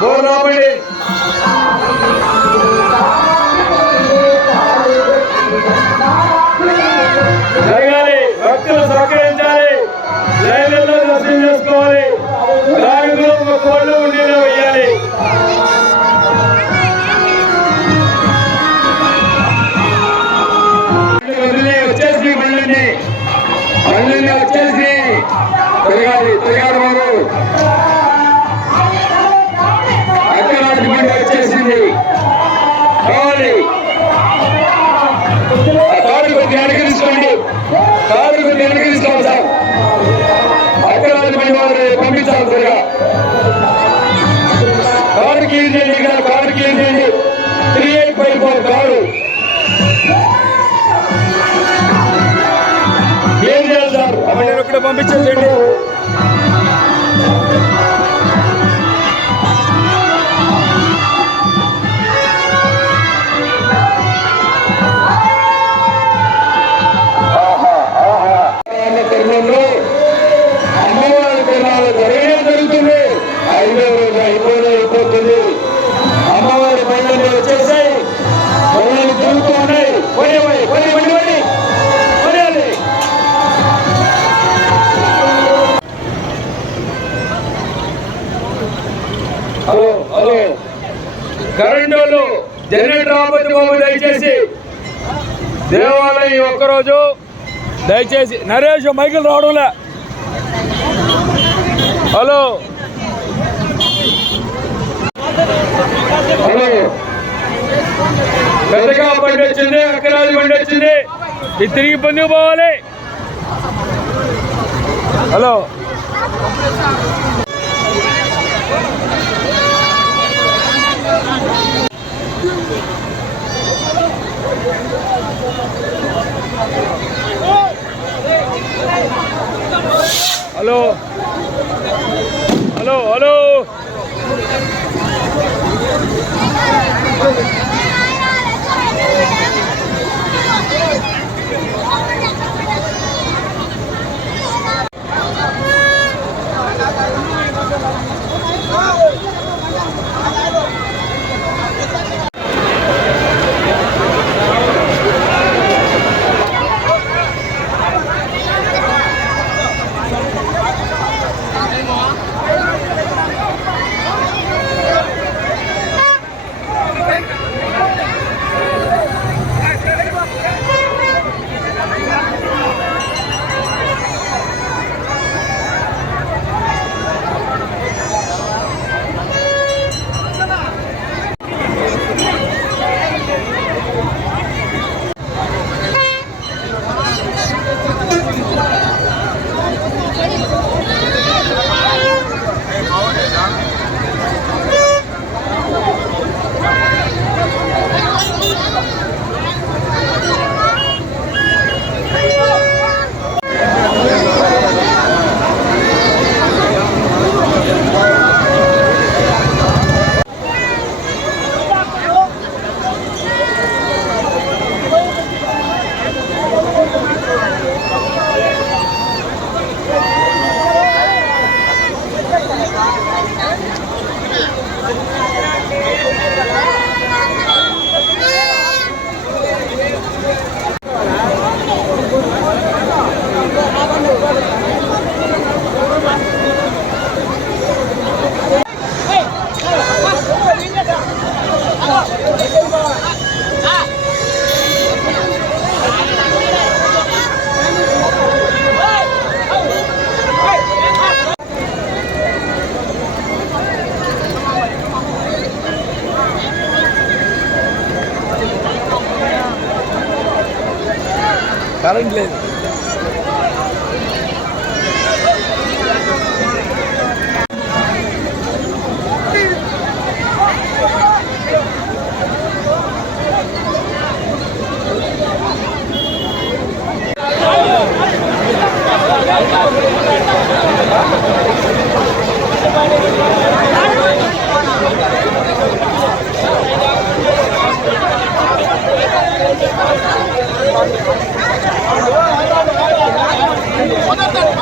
Por la పంపించేసేయండి నరేష్ నరేష్ మైకిల్ రావడంలే. హలో. పెద్దగా బండి వచ్చింది అక్కరాజు బండి వచ్చింది ఇది తిరిగి పొందుకు పోవాలి. Hello. Thank you. Hello hello hello কিনলেন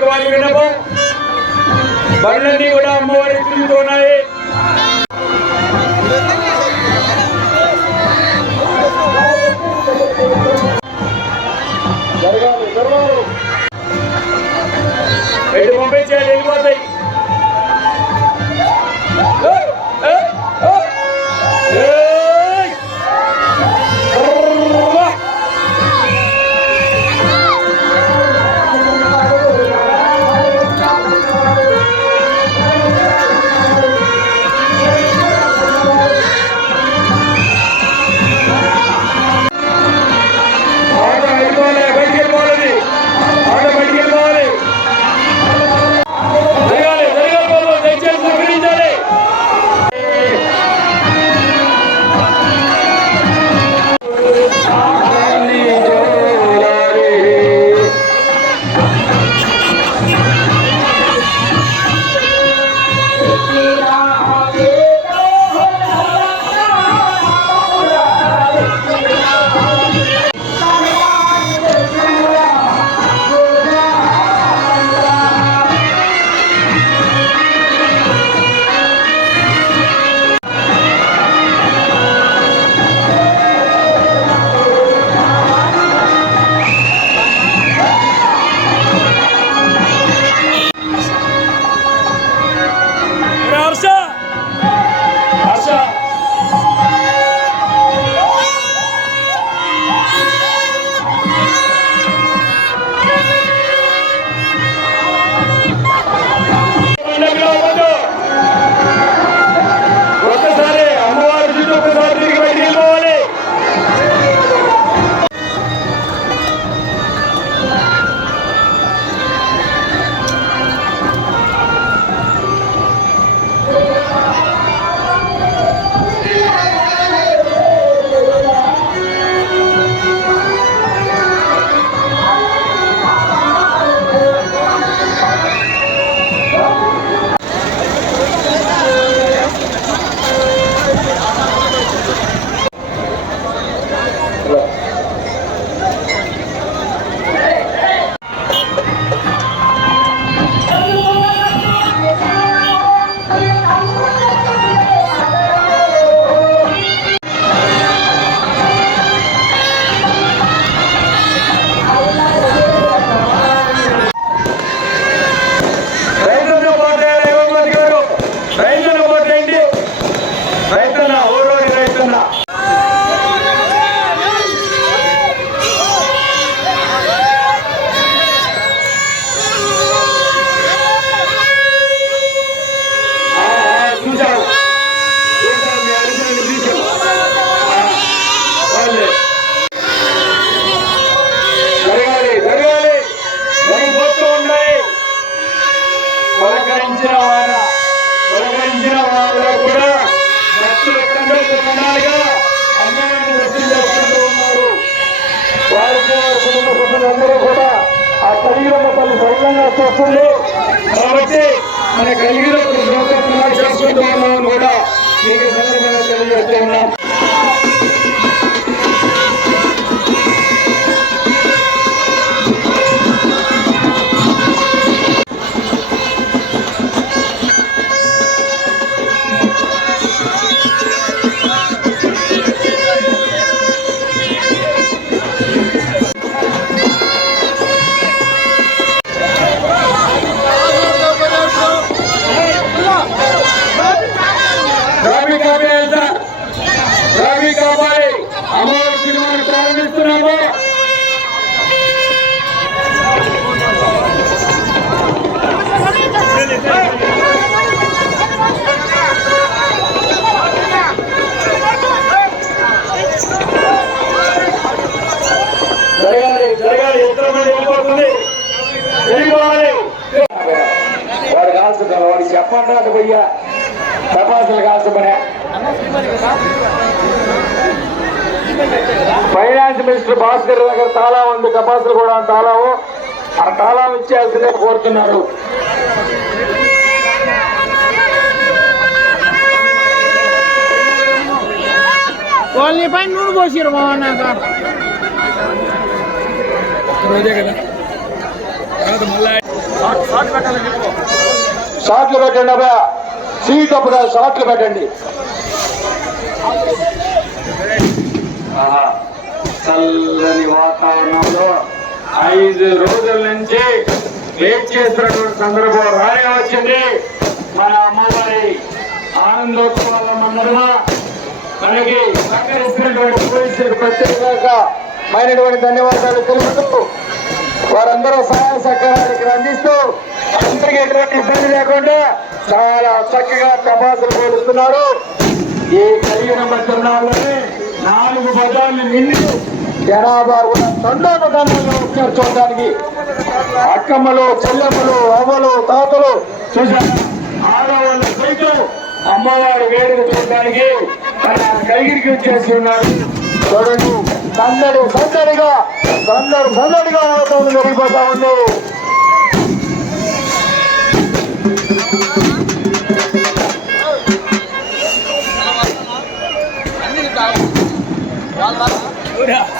అమ్మవారికి వారి వినపం బండ్లన్నీ కూడా అమ్మవారి తిరుగుతున్నాయి ఎటు పంపించాలి? వెళ్ళిపోతాయి. తొలకరించిన వారు తొలకరించిన వారిలో కూడా భక్తులు కండకు ఉండాలిగా అమ్మవారిని దర్శించుకుంటూ ఉన్నారు. వారితో కుటుంబ సభ్యులందరూ కూడా ఆ కలియుగంలో తల్లి సరళంగా చూస్తుంది కాబట్టి మన కలిగిలో లోకం చేసుకుంటూ ఉన్నామని కూడా మీకు సందర్భంగా తెలియజేస్తూ ఉన్నాం. వాడు కాల్చుతాను వాడు చెప్పండి నాకు పోయ్యా. తపాసులు ఫైనాన్స్ మినిస్టర్ భాస్కర్ దగ్గర తాళా ఉంది. తపాసులు కూడా తాళావు. ఆ తాళం ఇచ్చేయాల్సిందే కోరుతున్నారు వాళ్ళని పైన నూనె పోసిరు మా నాకు రోజే కదా. షాట్లు పెట్టండి అబ్బా సీట్ అప్పుడు షాట్లు పెట్టండి. ఆహా, చల్లని వాతావరణంలో ఐదు రోజుల నుంచి వెయిట్ చేస్తున్నటువంటి సందర్భం రానే వచ్చింది. మన అమ్మవారి ఆనందోత్సవాల మందరమా మనకి సహకరిస్తున్నటువంటి పోలీసులకు ప్రత్యేకమైనటువంటి ధన్యవాదాలు తెలుపుతూ వారందరూ సహాయ సహకారాలు ఇక్కడ అందిస్తూ అందరికీ ఎటువంటి ఇబ్బంది లేకుండా చాలా చక్కగా తపాసులు పోలుస్తున్నారు. ఈ కలిగిన మధ్యలోనే నాలుగు బజార్లు నిండి జనాభా కూడా తండాలు తండాలు వచ్చారు చూడడానికి. అక్కమ్మలు చెల్లెమ్మలు అవ్వలు తాతలు చూశారు. ఆడవాళ్ళు సైతం అమ్మవారి వేడుక చూడడానికి తన కలిగిరికి వచ్చేసి ఉన్నారు. చూడండి. సందడి సందడిగా సందడి సందడిగా అవుతుంది జరిగిపోతా ఉంది. Yeah.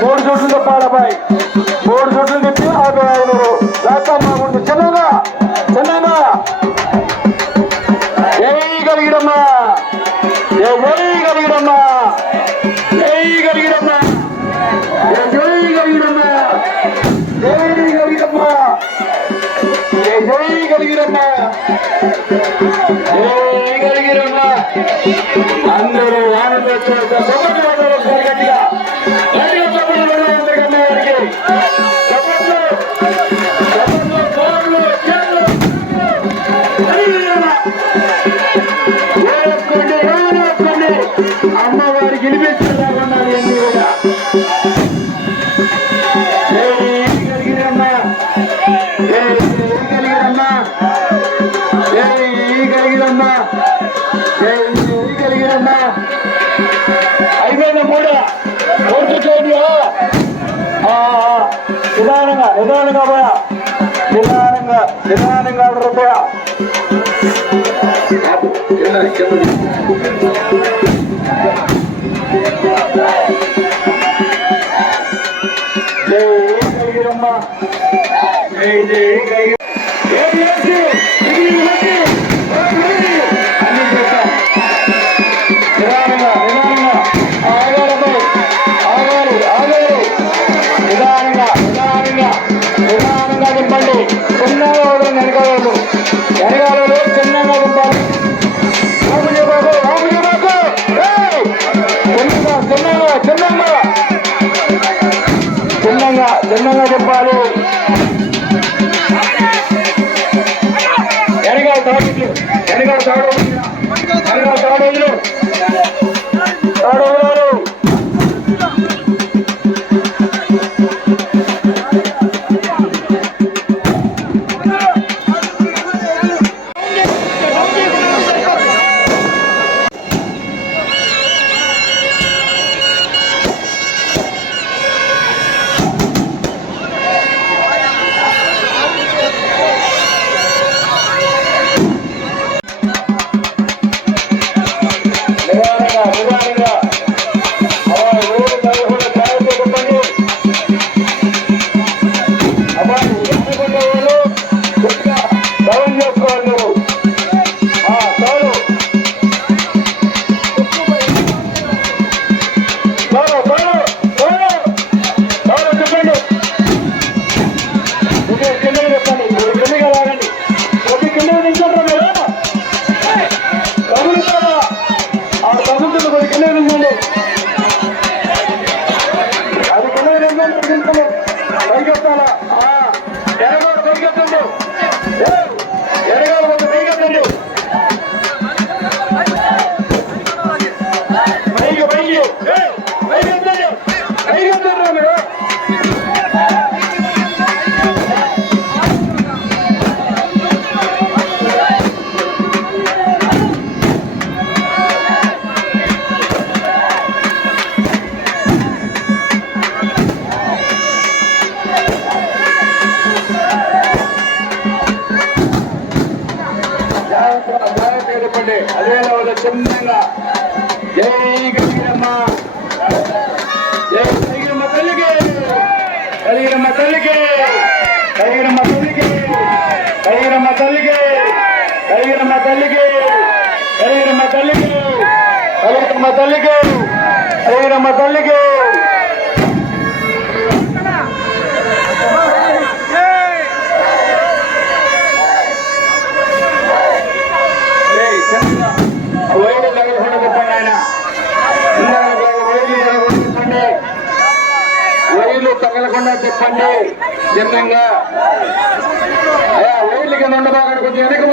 మూడు చుట్లు చెప్పాలి అబ్బాయి మూడు చుట్లు తిప్పి ఆటో ఐదు లేకమ్మా ముందు చిన్నగా చిన్నగా జై కలిగిరమ్మా జై జై కలిగిరమ్మా జై అందరినీ కూడా ఒట్టు చేయండి నిదానంగా నిదానంగా పోయా. నిదానంగా నిదానంగా పోయా. Yeah. చేసుకోండి అదేలా ఒక చిన్నగా జై గిరిగిరమ్మ జై శ్రీగిరమ్మ తల్లికి కలిగిరమ్మ తల్లికి కలిగిరమ్మ తల్లికి కలిగిరమ్మ తల్లికి కలిగిరమ్మ తల్లికి కలిగిరమ్మ తల్లికి కలిగిరమ్మ తల్లికి కలిగిరమ్మ తల్లికి కూడా చెప్పండి. చిన్నంగా ఓట్ల కింద ఉండబాకండి కొంచెం వెనక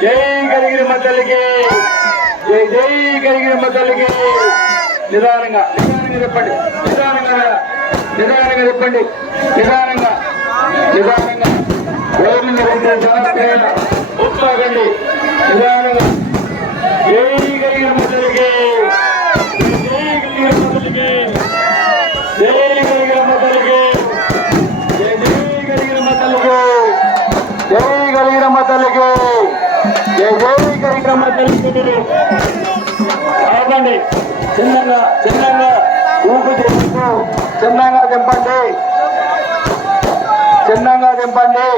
జై కలిగిన మద్దలికి. జై జై కలిగిన మద్దలికి. నిదానంగా నిదానంగా చెప్పండి. నిదానంగా నిదానంగా చెప్పండి. నిదానంగా నిదానంగా. ఓర్ని ఉత్సాహండి నిదానంగా. జై కలిగిన మద్దలికి. అవ్వండి చిన్నంగా చిన్నంగా ఊపు చేస్తూ చిన్నంగా దింపండి చిన్నంగా దింపండి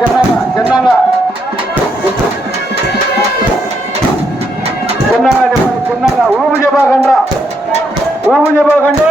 చిన్నంగా చిన్నంగా చిన్నంగా చెప్పండి చిన్నంగా ఊపు చెప్పకుండా ఊపు చెప్పకండి.